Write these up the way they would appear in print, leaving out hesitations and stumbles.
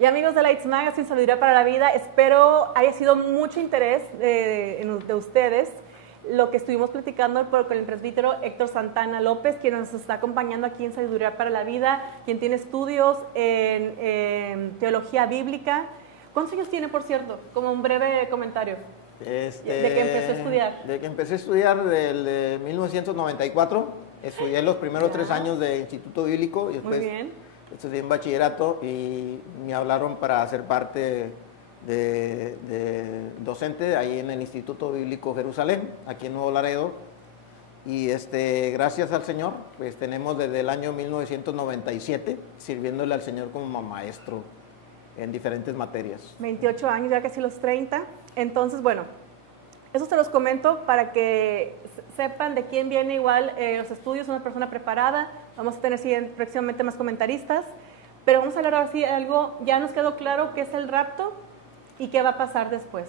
Y amigos de Lights Magazine, Sabiduría para la Vida, espero haya sido mucho interés de ustedes lo que estuvimos platicando con el presbítero Héctor Santana López, quien nos está acompañando aquí en Sabiduría para la Vida, quien tiene estudios en teología bíblica. ¿Cuántos años tiene, por cierto? Como un breve comentario. ¿De que empezó a estudiar? De que empecé a estudiar de 1994. Estudié los primeros 3 años de Instituto Bíblico y después estudié en bachillerato y me hablaron para ser parte de docente ahí en el Instituto Bíblico Jerusalén, aquí en Nuevo Laredo. Y gracias al Señor, pues tenemos desde el año 1997 sirviéndole al Señor como maestro en diferentes materias. 28 años, ya casi los 30. Entonces, bueno, eso se los comento para que sepan de quién viene igual los estudios, una persona preparada. Vamos a tener próximamente más comentaristas, pero vamos a hablar ahora sí algo, ya nos quedó claro qué es el rapto y qué va a pasar después.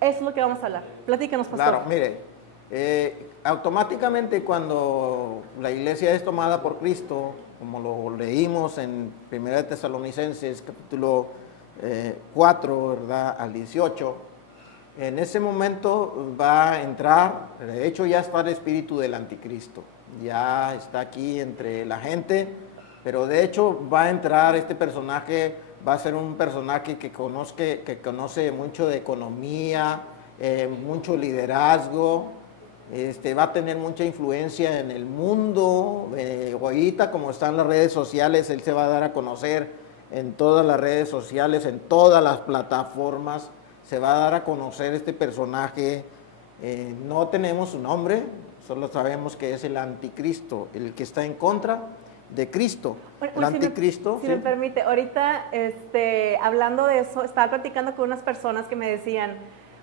Eso es lo que vamos a hablar. Platícanos, pastor. Claro, mire, automáticamente cuando la iglesia es tomada por Cristo, como lo leímos en 1 Tesalonicenses, capítulo 4, ¿verdad?, al 18, en ese momento va a entrar, de hecho ya está el espíritu del anticristo, ya está aquí entre la gente, pero de hecho va a entrar este personaje, va a ser un personaje que conoce mucho de economía, mucho liderazgo, va a tener mucha influencia en el mundo. Ahorita como están las redes sociales, él se va a dar a conocer en todas las redes sociales, en todas las plataformas, se va a dar a conocer este personaje. No tenemos su nombre, solo sabemos que es el anticristo, el que está en contra de Cristo. Bueno, el anticristo. Si me permite, ahorita hablando de eso, estaba platicando con unas personas que me decían,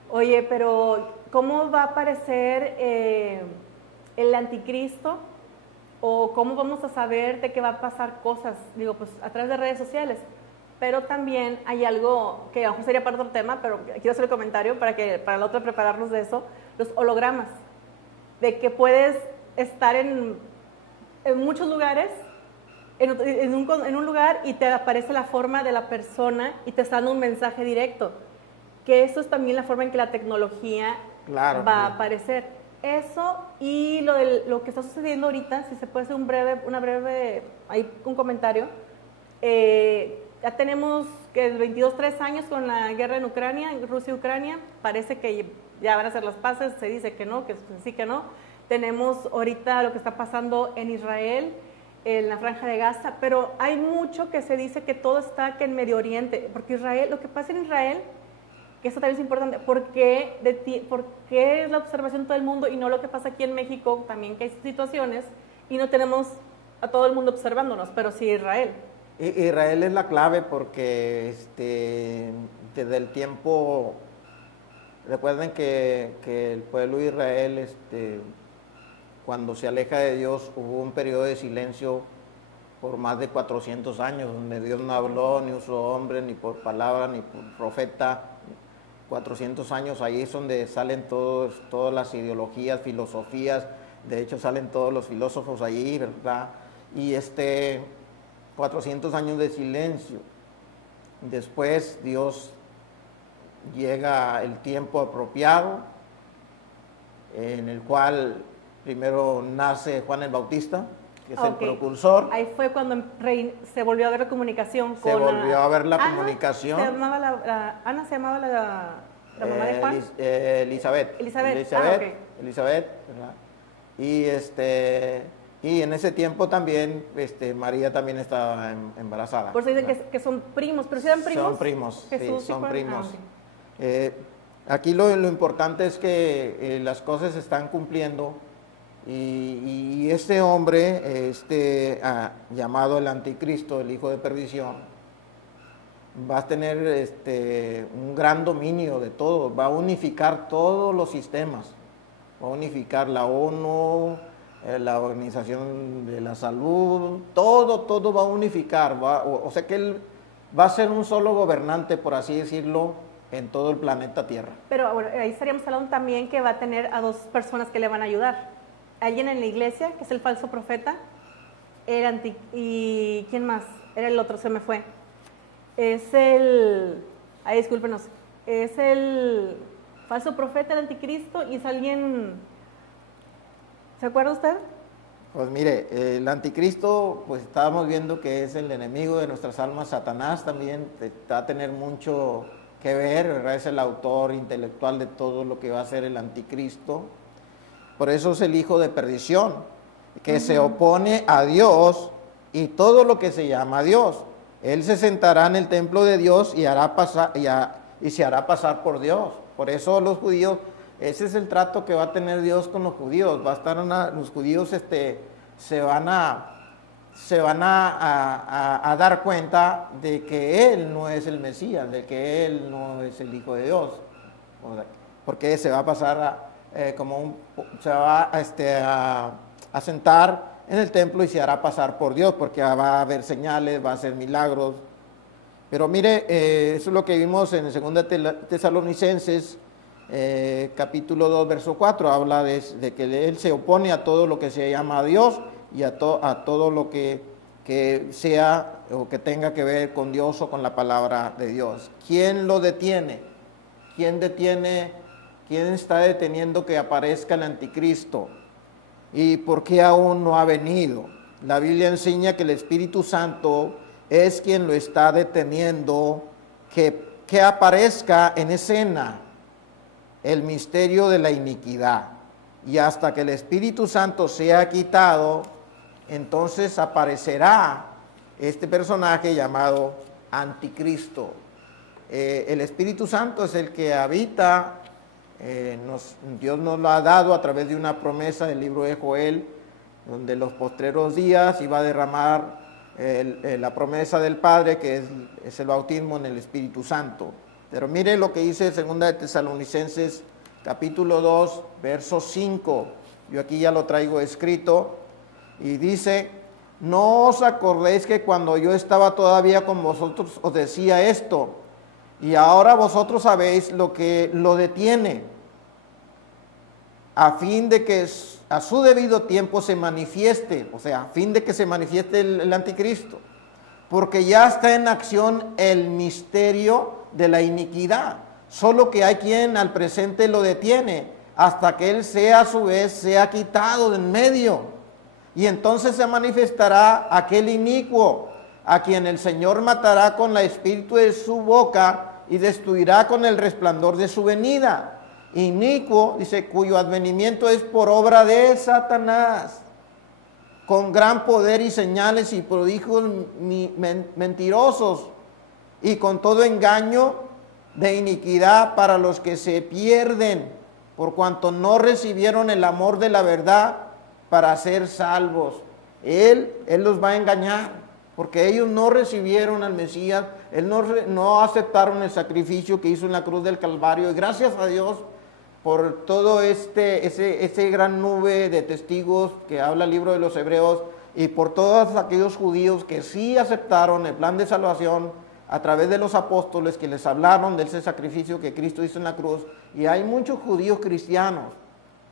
oye, pero ¿cómo va a aparecer el anticristo? ¿O cómo vamos a saber de qué va a pasar cosas? Digo, pues a través de redes sociales. Pero también hay algo que a lo mejor sería para otro tema, pero quiero hacer el comentario para la otra prepararnos de eso, los hologramas. De que puedes estar en muchos lugares, en un lugar y te aparece la forma de la persona y te está dando un mensaje directo. Que eso es también la forma en que la tecnología va a aparecer. Eso y lo que está sucediendo ahorita, si se puede hacer un comentario. Ya tenemos que 3 años con la guerra en Ucrania, en Rusia y Ucrania, parece que ya van a hacer las paces, se dice que no, que sí que no. Tenemos ahorita lo que está pasando en Israel, en la Franja de Gaza, pero hay mucho que se dice que todo está en Medio Oriente, porque Israel, lo que pasa en Israel, que eso también es importante, ¿por qué es la observación de todo el mundo y no lo que pasa aquí en México, también que hay situaciones y no tenemos a todo el mundo observándonos, pero sí Israel? Israel es la clave porque desde el tiempo, recuerden que el pueblo de Israel, cuando se aleja de Dios, hubo un periodo de silencio por más de 400 años, donde Dios no habló, ni usó hombre, ni por palabra, ni por profeta. 400 años, ahí es donde salen todas las ideologías, filosofías, de hecho salen todos los filósofos allí, ¿verdad? Y 400 años de silencio. Después Dios llega el tiempo apropiado, en el cual primero nace Juan el Bautista, que es el precursor. Ahí fue cuando se volvió a ver la comunicación con... Se volvió a ver la Ana, comunicación. Ana se llamaba la mamá de Juan. Elizabeth. Elizabeth, ¿verdad? Y en ese tiempo también María también estaba embarazada. Por eso dicen que son primos, pero si eran primos. Son primos, Jesús sí, son primos. Okay. Aquí lo importante es que las cosas se están cumpliendo y este hombre, llamado el anticristo, el hijo de perdición, va a tener un gran dominio de todo, va a unificar todos los sistemas, va a unificar la ONU, la Organización de la Salud, todo va a unificar, o sea que él va a ser un solo gobernante, por así decirlo, en todo el planeta Tierra. Pero bueno, ahí estaríamos hablando también que va a tener a 2 personas que le van a ayudar. Alguien en la iglesia, que es el falso profeta, y ¿quién más? Era el otro, se me fue. es el, ay, discúlpenos, es el falso profeta, el anticristo, y es alguien, ¿se acuerda usted? Pues mire, el anticristo, pues estábamos viendo que es el enemigo de nuestras almas. Satanás también va a tener mucho que ver, ¿verdad? Es el autor intelectual de todo lo que va a ser el anticristo. Por eso es el hijo de perdición, que se opone a Dios y todo lo que se llama Dios. Él se sentará en el templo de Dios y se hará pasar por Dios. Por eso los judíos, ese es el trato que va a tener Dios con los judíos. Va a estar los judíos se van a dar cuenta de que Él no es el Mesías, de que Él no es el Hijo de Dios. Porque se va a pasar se va a sentar en el templo y se hará pasar por Dios, porque va a haber señales, va a hacer milagros. Pero mire, eso es lo que vimos en 2 Tesalonicenses, capítulo 2, verso 4, habla de que Él se opone a todo lo que se llama Dios y a todo lo que sea o que tenga que ver con Dios o con la palabra de Dios. ¿Quién lo detiene? ¿Quién está deteniendo que aparezca el anticristo? ¿Y por qué aún no ha venido? La Biblia enseña que el Espíritu Santo es quien lo está deteniendo, que aparezca en escena el misterio de la iniquidad. Y hasta que el Espíritu Santo sea quitado, entonces aparecerá este personaje llamado Anticristo. El Espíritu Santo es el que habita, Dios nos lo ha dado a través de una promesa del libro de Joel, donde en los postreros días iba a derramar la promesa del Padre, que es el bautismo en el Espíritu Santo. Pero mire lo que dice 2 Tesalonicenses capítulo 2, verso 5. Yo aquí ya lo traigo escrito. Y dice: no os acordéis que cuando yo estaba todavía con vosotros os decía esto, y ahora vosotros sabéis lo que lo detiene, a fin de que a su debido tiempo se manifieste, o sea, a fin de que se manifieste el anticristo, porque ya está en acción el misterio de la iniquidad, solo que hay quien al presente lo detiene, hasta que él sea a su vez sea quitado de en medio, y entonces se manifestará aquel inicuo, a quien el Señor matará con el espíritu de su boca y destruirá con el resplandor de su venida. Inicuo, dice, cuyo advenimiento es por obra de Satanás, con gran poder y señales y prodigios mentirosos, y con todo engaño de iniquidad para los que se pierden, por cuanto no recibieron el amor de la verdad para ser salvos. Él los va a engañar, porque ellos no recibieron al Mesías, no aceptaron el sacrificio que hizo en la cruz del Calvario, y gracias a Dios por todo ese gran nube de testigos que habla el libro de los Hebreos, y por todos aquellos judíos que sí aceptaron el plan de salvación a través de los apóstoles que les hablaron de ese sacrificio que Cristo hizo en la cruz. Y hay muchos judíos cristianos,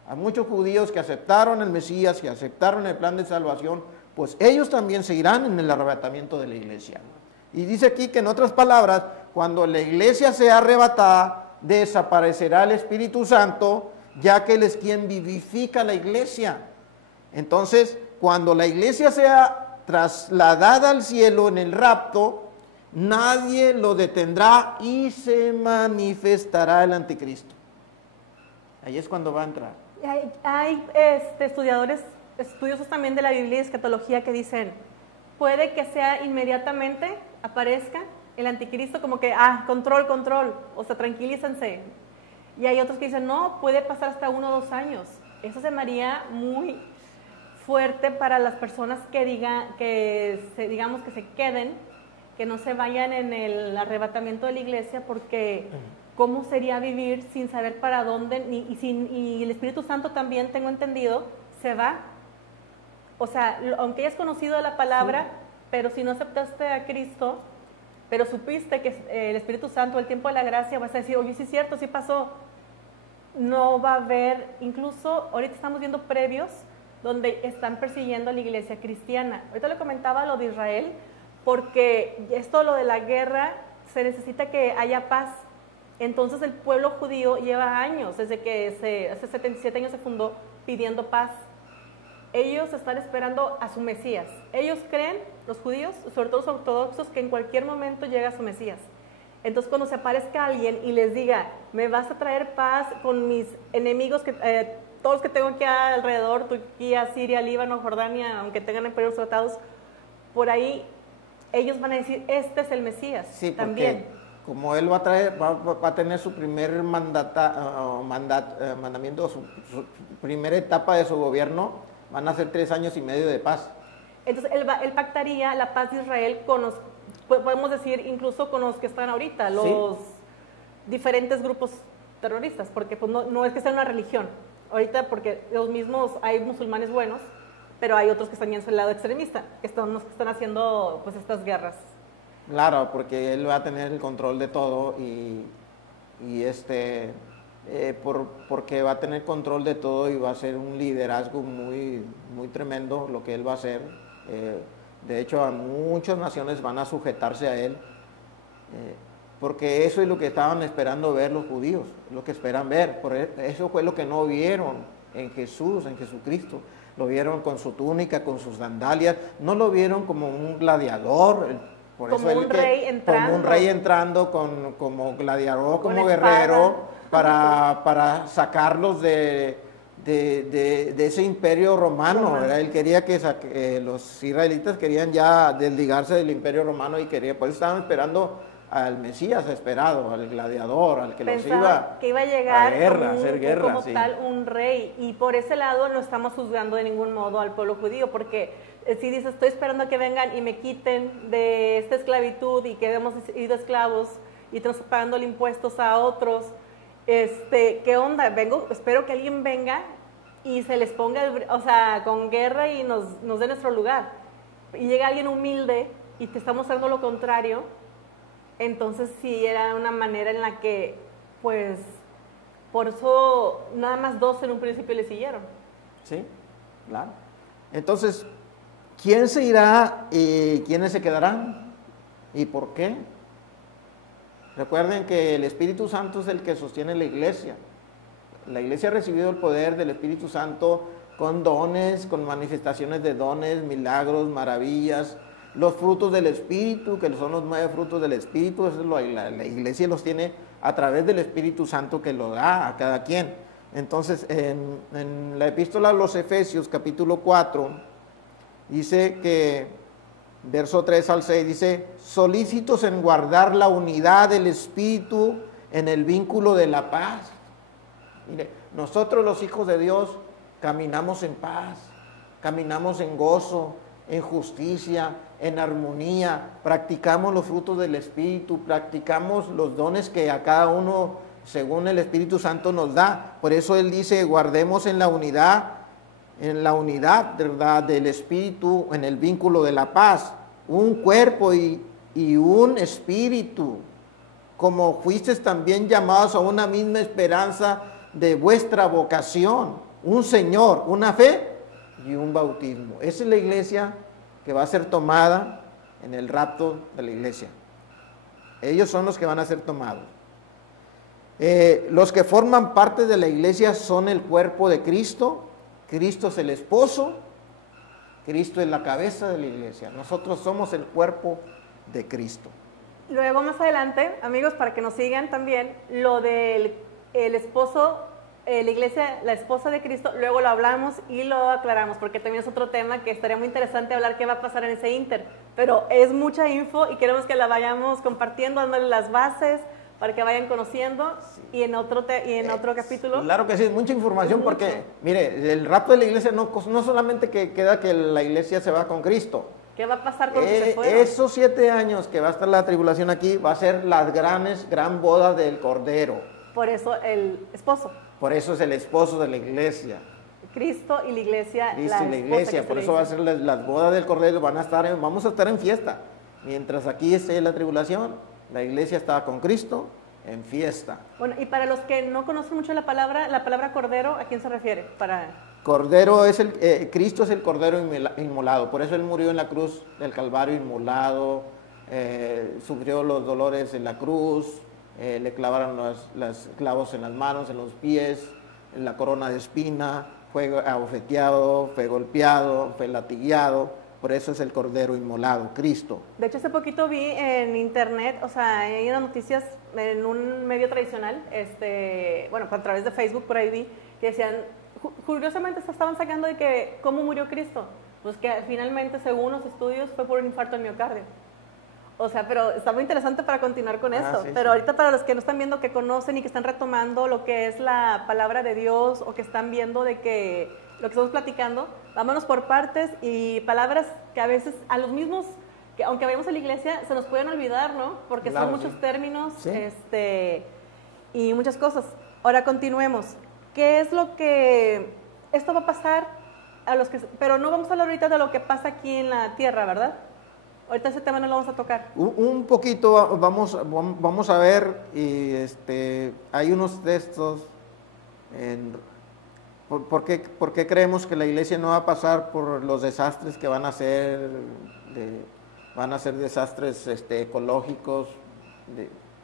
hay muchos judíos que aceptaron el Mesías, que aceptaron el plan de salvación, pues ellos también se irán en el arrebatamiento de la iglesia. Y dice aquí que, en otras palabras, cuando la iglesia sea arrebatada, desaparecerá el Espíritu Santo, ya que Él es quien vivifica la iglesia. Entonces, cuando la iglesia sea trasladada al cielo en el rapto, nadie lo detendrá y se manifestará el anticristo. Ahí es cuando va a entrar. Hay estudiosos también de la Biblia y escatología que dicen, puede que sea inmediatamente, aparezca el anticristo, como que, control, o sea, tranquilícense. Y hay otros que dicen, no, puede pasar hasta 1 o 2 años. Eso se me haría muy fuerte para las personas digamos que se queden, que no se vayan en el arrebatamiento de la iglesia, porque ¿cómo sería vivir sin saber para dónde? Y el Espíritu Santo también, tengo entendido, se va. O sea, aunque hayas conocido la palabra, sí, pero si no aceptaste a Cristo, pero supiste que el Espíritu Santo, el tiempo de la gracia, vas a decir, oye, sí es cierto, sí pasó. No va a haber, incluso ahorita estamos viendo previos donde están persiguiendo a la iglesia cristiana. Ahorita le comentaba lo de Israel, porque esto lo de la guerra se necesita que haya paz. Entonces el pueblo judío lleva años, desde que hace 77 años se fundó, pidiendo paz. Ellos están esperando a su Mesías. Ellos creen, los judíos, sobre todo los ortodoxos, que en cualquier momento llega su Mesías. Entonces cuando se aparezca alguien y les diga, me vas a traer paz con mis enemigos, todos los que tengo aquí alrededor, Turquía, Siria, Líbano, Jordania, aunque tengan imperios tratados, por ahí ellos van a decir, este es el Mesías. Sí, también. Como él va a tener su primer mandamiento, su primera etapa de su gobierno, van a ser 3 años y medio de paz. Entonces él pactaría la paz de Israel con los, podemos decir, incluso con los que están ahorita, los diferentes grupos terroristas, porque pues, no es que sea una religión. Ahorita, porque los mismos, hay musulmanes buenos, pero hay otros que están en el lado extremista, que son los que están haciendo pues estas guerras. Claro, porque él va a tener el control de todo porque va a tener control de todo y va a ser un liderazgo muy, muy tremendo lo que él va a hacer. De hecho, a muchas naciones van a sujetarse a él, porque eso es lo que estaban esperando ver los judíos, lo que esperan ver. Eso fue lo que no vieron en Jesús, en Jesucristo. Lo vieron con su túnica, con sus sandalias, no lo vieron como un gladiador. Como un rey entrando. Como gladiador, como guerrero, para sacarlos de ese imperio romano. Él quería que los israelitas querían ya desligarse del imperio romano y pues estaban esperando al Mesías esperado, al gladiador, al que Pensaba que iba a llegar a hacer guerra, como tal un rey, y por ese lado no estamos juzgando de ningún modo al pueblo judío, porque si dices, estoy esperando a que vengan y me quiten de esta esclavitud y que hemos sido esclavos y estamos pagando impuestos a otros, ¿qué onda? Espero que alguien venga y se les ponga, con guerra y nos dé nuestro lugar. Y llega alguien humilde y te está mostrando lo contrario. Entonces sí era una manera en la que, pues, por eso nada más 2 en un principio le siguieron. Sí, claro. Entonces, ¿quién se irá y quiénes se quedarán? ¿Y por qué? Recuerden que el Espíritu Santo es el que sostiene la iglesia. La iglesia ha recibido el poder del Espíritu Santo con dones, con manifestaciones de dones, milagros, maravillas, los frutos del Espíritu, que son los 9 frutos del Espíritu. Eso la iglesia los tiene a través del Espíritu Santo que lo da a cada quien. Entonces, en la epístola a los Efesios, capítulo 4, dice que, verso 3 al 6, dice, solícitos en guardar la unidad del Espíritu en el vínculo de la paz. Mire, nosotros los hijos de Dios caminamos en paz, caminamos en gozo, en justicia, en armonía, practicamos los frutos del Espíritu, practicamos los dones que a cada uno según el Espíritu Santo nos da. Por eso él dice, guardemos en la unidad, ¿verdad?, del Espíritu, en el vínculo de la paz, un cuerpo y un espíritu, como fuisteis también llamados a una misma esperanza de vuestra vocación, un Señor, una fe y un bautismo. Esa es la iglesia que va a ser tomada en el rapto de la iglesia. Ellos son los que van a ser tomados. Los que forman parte de la iglesia son el cuerpo de Cristo. Cristo es el esposo, Cristo es la cabeza de la iglesia. Nosotros somos el cuerpo de Cristo. Luego más adelante, amigos, para que nos sigan también, lo del esposo, la iglesia, la esposa de Cristo, luego lo hablamos y lo aclaramos, porque también es otro tema que estaría muy interesante hablar qué va a pasar en ese inter, pero es mucha info y queremos que la vayamos compartiendo, dándole las bases para que vayan conociendo, sí. y en otro capítulo. Claro que sí, es mucha información, porque, mire, el rapto de la iglesia no solamente que queda que la iglesia se va con Cristo. ¿Qué va a pasar con los que se fueron? Esos 7 años que va a estar la tribulación aquí, va a ser las gran boda del Cordero. Por eso el esposo. Por eso es el esposo de la iglesia. Cristo y la iglesia. Cristo y la iglesia, por eso va a ser las bodas del Cordero, vamos a estar en fiesta. Mientras aquí esté la tribulación, la iglesia está con Cristo en fiesta. Bueno, y para los que no conocen mucho la palabra Cordero, ¿a quién se refiere? Cordero es Cristo es el Cordero inmolado, por eso Él murió en la cruz del Calvario inmolado, sufrió los dolores en la cruz, le clavaron los clavos en las manos, en los pies, en la corona de espina, fue abofeteado, fue golpeado, fue latigueado, por eso es el Cordero inmolado, Cristo. De hecho, hace poquito vi en internet, o sea, hay unas noticias en un medio tradicional, bueno, a través de Facebook por ahí vi, que decían, curiosamente se estaban sacando de que cómo murió Cristo, pues que finalmente, según los estudios, fue por un infarto al miocardio. O sea, pero está muy interesante para continuar con esto. Sí, pero sí. ahorita para los que no están viendo, que conocen y que están retomando lo que es la palabra de Dios, o que están viendo de que lo que estamos platicando, vámonos por partes y palabras que a veces a los mismos, que aunque vayamos a la iglesia, se nos pueden olvidar, ¿no? Porque Claro, son muchos sí. términos Sí. y muchas cosas. Ahora continuemos. ¿Qué es lo que esto va a pasar a los que... Pero no vamos a hablar ahorita de lo que pasa aquí en la tierra, ¿verdad? Ahorita ese tema no lo vamos a tocar. Un poquito vamos a ver, y hay unos textos, ¿por qué creemos que la iglesia no va a pasar por los desastres que van a ser desastres ecológicos,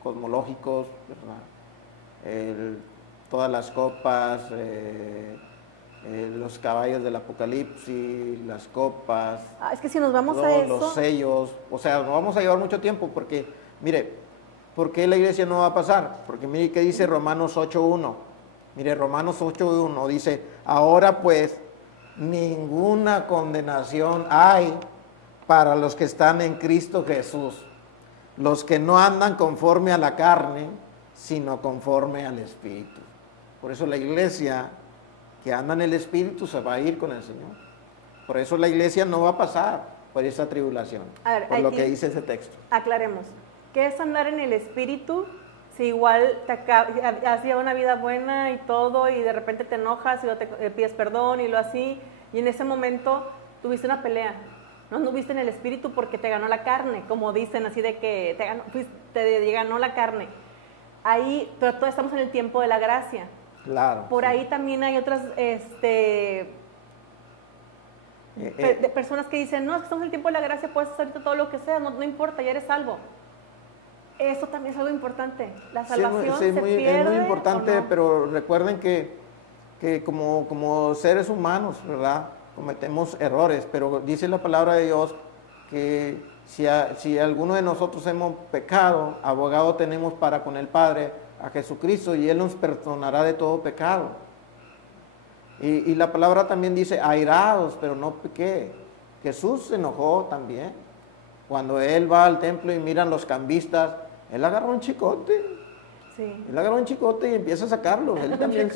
cosmológicos, ¿verdad? Todas las copas, los caballos del Apocalipsis, las copas, Es que si nos vamos a todos eso... los sellos, o sea, no vamos a llevar mucho tiempo porque, mire, ¿por qué la iglesia no va a pasar? Porque mire qué dice Romanos 8.1. Mire, Romanos 8.1 dice, ahora pues ninguna condenación hay para los que están en Cristo Jesús, los que no andan conforme a la carne, sino conforme al Espíritu. Por eso la iglesia que anda en el Espíritu se va a ir con el Señor. Por eso la iglesia no va a pasar por esa tribulación, A ver, por lo que dice ese texto. Aclaremos. ¿Qué es andar en el Espíritu? Si igual has llevado una vida buena y todo, y de repente te enojas y luego te pides perdón y lo así, y en ese momento tuviste una pelea. No anduviste en el Espíritu porque te ganó la carne, como dicen así de que te ganó la carne. Ahí, pero todos estamos en el tiempo de la gracia. Claro. Por sí. ahí también hay otras personas que dicen, no, es que estamos en el tiempo de la gracia, puedes hacer todo lo que sea, no importa, ya eres salvo. Eso también es algo importante. La salvación se pierde. Es muy importante, ¿o no? pero recuerden que como seres humanos, ¿verdad? Cometemos errores, pero dice la palabra de Dios que si alguno de nosotros hemos pecado, abogado tenemos para con el Padre, a Jesucristo, y Él nos perdonará de todo pecado. Y la palabra también dice, airados, pero no pequé. Jesús se enojó también. Cuando Él va al templo y miran los cambistas, Él agarró un chicote. Sí. Él agarró un chicote y empieza a sacarlos. Él también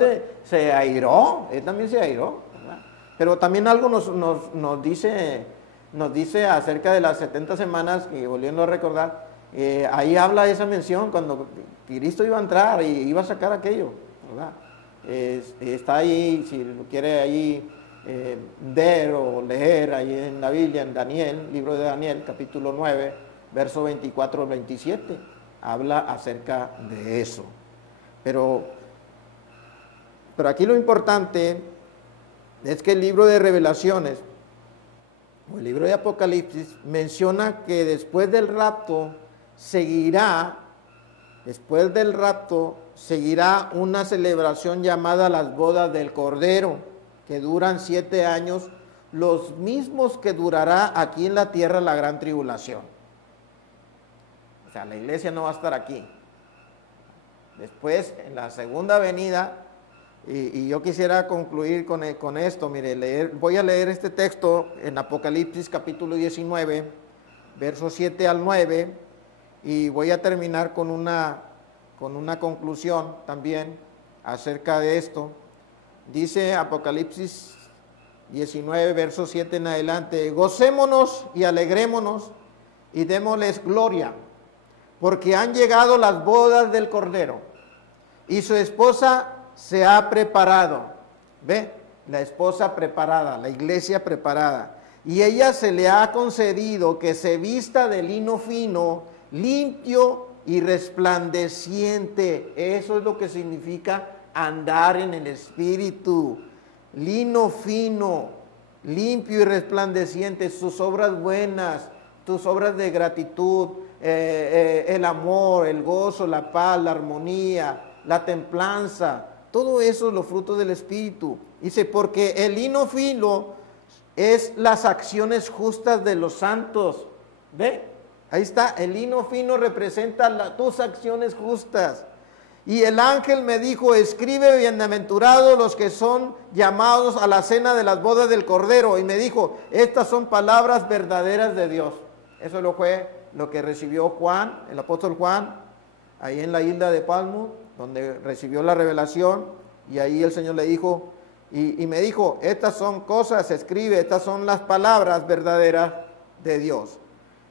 se airó. Él también se airó, ¿verdad? Pero también algo nos dice acerca de las 70 semanas, y volviendo a recordar, ahí habla esa mención cuando Cristo iba a entrar y iba a sacar aquello, ¿verdad? Está ahí, si lo quiere ahí ver o leer ahí en la Biblia, en Daniel, libro de Daniel, capítulo 9, verso 24 al 27, habla acerca de eso. Pero aquí lo importante es que el libro de Revelaciones, o el libro de Apocalipsis, menciona que después del rapto seguirá una celebración llamada las bodas del Cordero, que duran 7 años, los mismos que durará aquí en la tierra la gran tribulación. O sea, la iglesia no va a estar aquí. Después, en la segunda venida, y yo quisiera concluir con esto, mire, voy a leer este texto en Apocalipsis capítulo 19, versos 7 al 9, y voy a terminar con una conclusión también acerca de esto. Dice Apocalipsis 19, versos 7 en adelante, gocémonos y alegrémonos y démosles gloria, porque han llegado las bodas del Cordero, y su esposa se ha preparado. ¿Ve? La esposa preparada, la iglesia preparada. Y ella se le ha concedido que se vista de lino fino, limpio y resplandeciente. Eso es lo que significa andar en el Espíritu. lino fino, limpio y resplandeciente, sus obras buenas, tus obras de gratitud, el amor, el gozo, la paz, la armonía, la templanza, todo eso es los frutos del Espíritu. Dice, porque el lino fino es las acciones justas de los santos. ¿Ve? Ahí está, el lino fino representa tus acciones justas. Y el ángel me dijo, escribe, bienaventurados los que son llamados a la cena de las bodas del Cordero. Y me dijo, estas son palabras verdaderas de Dios. Eso fue lo que recibió Juan, el apóstol Juan, ahí en la isla de Patmos, donde recibió la revelación. Y ahí el Señor le dijo, y me dijo, estas son cosas, escribe, estas son las palabras verdaderas de Dios.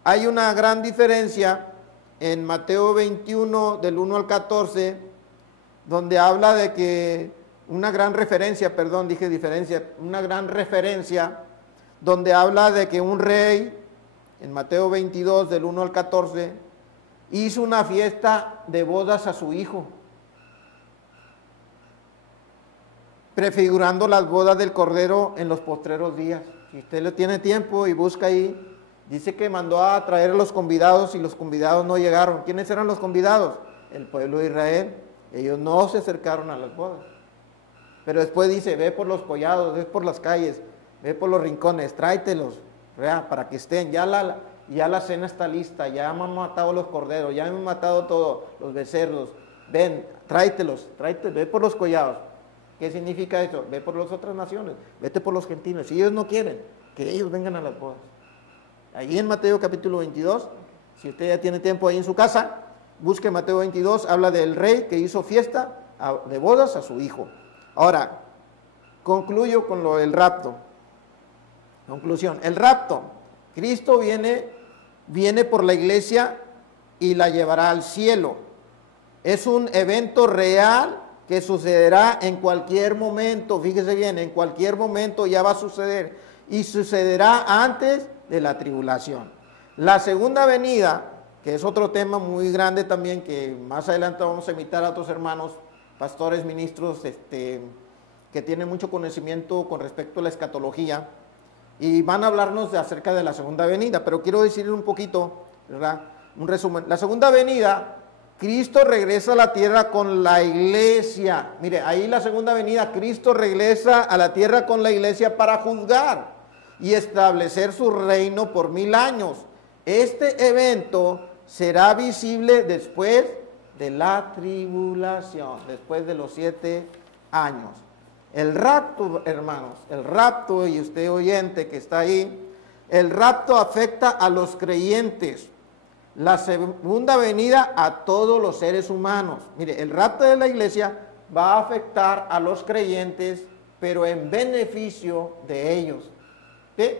Hay una gran diferencia en Mateo 21, del 1 al 14, donde habla de que, una gran referencia, donde habla de que un rey, en Mateo 22, del 1 al 14, hizo una fiesta de bodas a su hijo, prefigurando las bodas del Cordero en los postreros días. Si usted le tiene tiempo y busca ahí, dice que mandó a traer a los convidados y los convidados no llegaron. ¿Quiénes eran los convidados? El pueblo de Israel. Ellos no se acercaron a las bodas. Pero después dice, ve por los collados, ve por las calles, ve por los rincones, tráetelos, ¿verdad? Para que estén. Ya la cena está lista, ya hemos matado los corderos, ya hemos matado todos los becerros. Ven, tráetelos, ve por los collados. ¿Qué significa eso? Ve por las otras naciones, vete por los gentiles. Si ellos no quieren, que ellos vengan a las bodas. Ahí en Mateo capítulo 22, si usted ya tiene tiempo ahí en su casa, busque Mateo 22, habla del rey que hizo fiesta de bodas a su hijo. Ahora, concluyo con lo del rapto. Conclusión, el rapto. Cristo viene por la iglesia y la llevará al cielo. Es un evento real que sucederá en cualquier momento. Fíjese bien, en cualquier momento ya va a suceder. Y sucederá antes de la tribulación. La segunda venida, que es otro tema muy grande también, que más adelante vamos a invitar a otros hermanos, pastores, ministros, que tienen mucho conocimiento con respecto a la escatología, y van a hablarnos acerca de la segunda venida, pero quiero decirle un poquito, ¿verdad? Un resumen. La segunda venida, Cristo regresa a la tierra con la iglesia. Mire, ahí la segunda venida, Cristo regresa a la tierra con la iglesia para juzgar y establecer su reino por 1000 años. Este evento será visible después de la tribulación, después de los 7 años. El rapto, hermanos, el rapto, y usted oyente que está ahí, el rapto afecta a los creyentes. La segunda venida a todos los seres humanos. Mire, el rapto de la iglesia va a afectar a los creyentes, pero en beneficio de ellos. ¿Sí?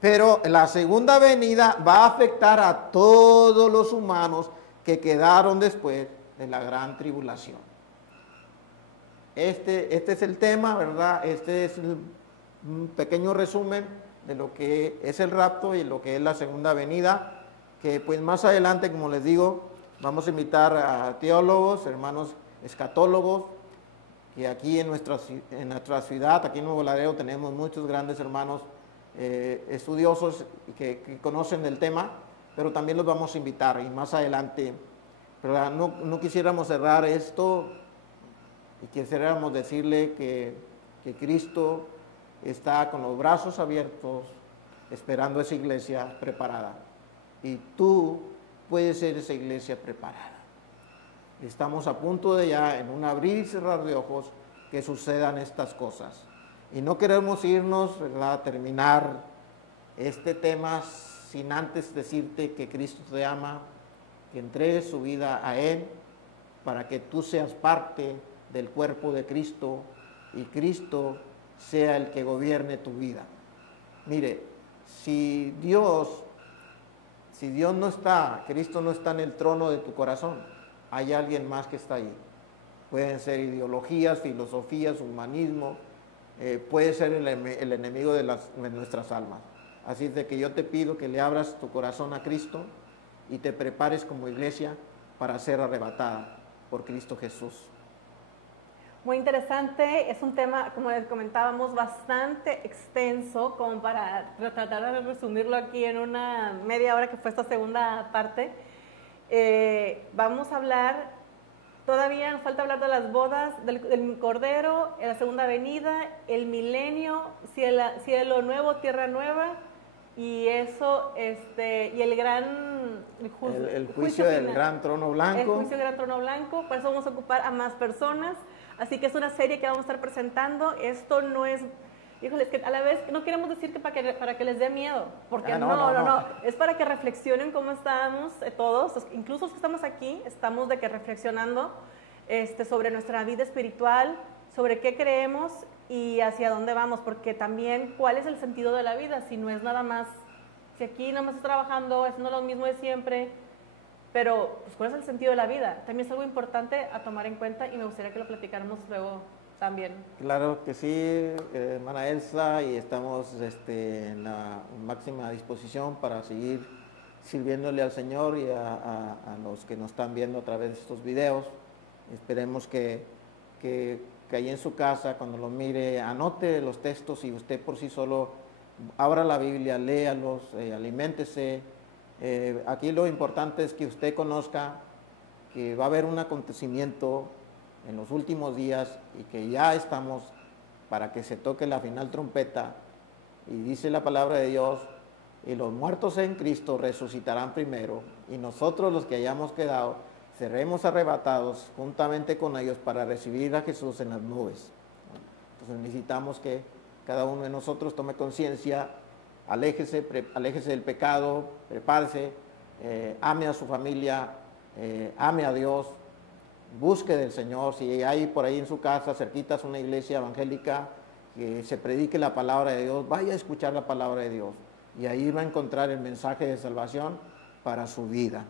Pero la segunda venida va a afectar a todos los humanos que quedaron después de la gran tribulación. Este es el tema, ¿verdad? Este es un pequeño resumen de lo que es el rapto y lo que es la segunda venida, que pues más adelante, como les digo, vamos a invitar a teólogos, hermanos escatólogos, que aquí en nuestra ciudad, aquí en Nuevo Laredo, tenemos muchos grandes hermanos estudiosos que conocen del tema, pero también los vamos a invitar y más adelante, ¿verdad? No quisiéramos cerrar esto y quisiéramos decirle que Cristo está con los brazos abiertos esperando esa iglesia preparada, y tú puedes ser esa iglesia preparada. Estamos a punto de ya, en un abrir y cerrar de ojos, que sucedan estas cosas. Y no queremos irnos, ¿verdad?, a terminar este tema sin antes decirte que Cristo te ama, que entregues su vida a Él para que tú seas parte del cuerpo de Cristo y Cristo sea el que gobierne tu vida. Mire, si Dios no está, Cristo no está en el trono de tu corazón, hay alguien más que está ahí. Pueden ser ideologías, filosofías, humanismo, puede ser el enemigo de nuestras almas. Así de que yo te pido que le abras tu corazón a Cristo y te prepares como iglesia para ser arrebatada por Cristo Jesús. Muy interesante, es un tema, como les comentábamos, bastante extenso, como para tratar de resumirlo aquí en una media hora que fue esta segunda parte. Vamos a hablar, todavía nos falta hablar de las bodas, del Cordero, la segunda venida, el milenio, cielo nuevo, tierra nueva, y eso, y el gran el juicio del final. gran trono blanco. El juicio del gran trono blanco, por eso vamos a ocupar a más personas. Así que es una serie que vamos a estar presentando. Esto no es, híjoles, que a la vez no queremos decir que para que les dé miedo, porque no, es para que reflexionen cómo estamos todos, incluso los que estamos aquí, estamos de que reflexionando sobre nuestra vida espiritual, sobre qué creemos y hacia dónde vamos, porque también cuál es el sentido de la vida, si no es nada más, si aquí nada más estás trabajando, haciendo lo mismo de siempre, pero pues, ¿cuál es el sentido de la vida? También es algo importante a tomar en cuenta y me gustaría que lo platicáramos luego también. Claro que sí, hermana Elsa, y estamos en la máxima disposición para seguir sirviéndole al Señor y a los que nos están viendo a través de estos videos. Esperemos que ahí en su casa, cuando lo mire, anote los textos y usted por sí solo abra la Biblia, léalos, aliméntese. Aquí lo importante es que usted conozca que va a haber un acontecimiento en los últimos días y que ya estamos para que se toque la final trompeta, y dice la palabra de Dios, y los muertos en Cristo resucitarán primero, y nosotros los que hayamos quedado seremos arrebatados juntamente con ellos para recibir a Jesús en las nubes. Entonces necesitamos que cada uno de nosotros tome conciencia, aléjese del pecado, prepárese, ame a su familia, ame a Dios, busque del Señor. Si hay por ahí en su casa, cerquitas, una iglesia evangélica que se predique la palabra de Dios, vaya a escuchar la palabra de Dios y ahí va a encontrar el mensaje de salvación para su vida.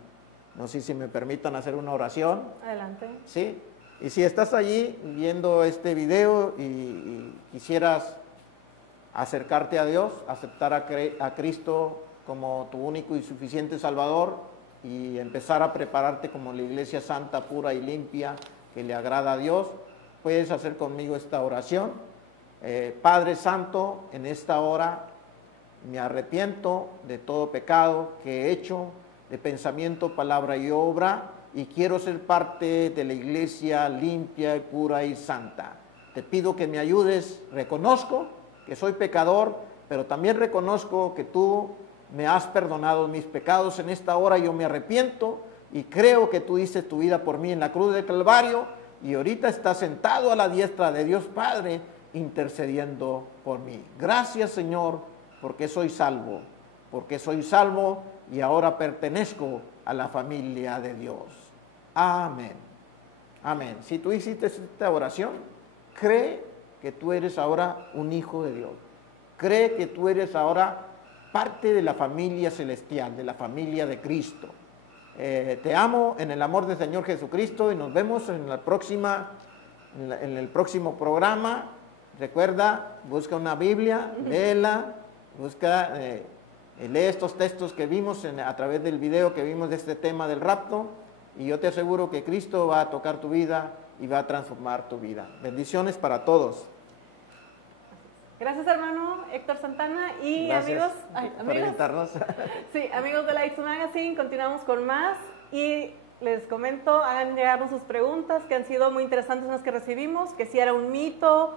No sé si me permitan hacer una oración. Adelante. Sí, y si estás allí viendo este video y quisieras acercarte a Dios, aceptar a Cristo como tu único y suficiente Salvador y empezar a prepararte como la iglesia santa, pura y limpia, que le agrada a Dios, puedes hacer conmigo esta oración. Padre Santo, en esta hora me arrepiento de todo pecado que he hecho, de pensamiento, palabra y obra, y quiero ser parte de la iglesia limpia, pura y santa. Te pido que me ayudes, reconozco que soy pecador, pero también reconozco que tú me has perdonado mis pecados. En esta hora yo me arrepiento y creo que tú diste tu vida por mí en la cruz del Calvario y ahorita estás sentado a la diestra de Dios Padre intercediendo por mí. Gracias, Señor, porque soy salvo y ahora pertenezco a la familia de Dios. Amén. Amén. Si tú hiciste esta oración, cree que tú eres ahora un hijo de Dios. Cree que tú eres ahora parte de la familia celestial, de la familia de Cristo. Te amo en el amor del Señor Jesucristo y nos vemos en en el próximo programa. Recuerda, busca una Biblia, léela, lee estos textos que vimos a través del video que vimos de este tema del rapto, y yo te aseguro que Cristo va a tocar tu vida y va a transformar tu vida. Bendiciones para todos. Gracias, hermano Héctor Santana, y gracias amigos, por invitarnos. Sí, amigos de Lights Magazine, continuamos con más y les comento, hagan llegarnos sus preguntas que han sido muy interesantes las que recibimos, que si era un mito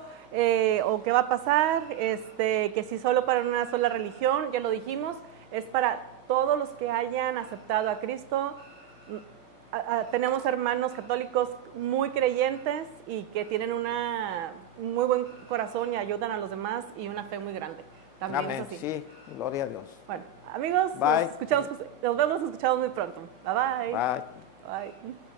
o qué va a pasar, que si solo para una sola religión, ya lo dijimos, es para todos los que hayan aceptado a Cristo. Tenemos hermanos católicos muy creyentes y que tienen un muy buen corazón y ayudan a los demás y una fe muy grande. También amén, es así. sí, gloria a Dios. Bueno, amigos, nos vemos, nos escuchamos muy pronto. Bye bye. Bye. Bye.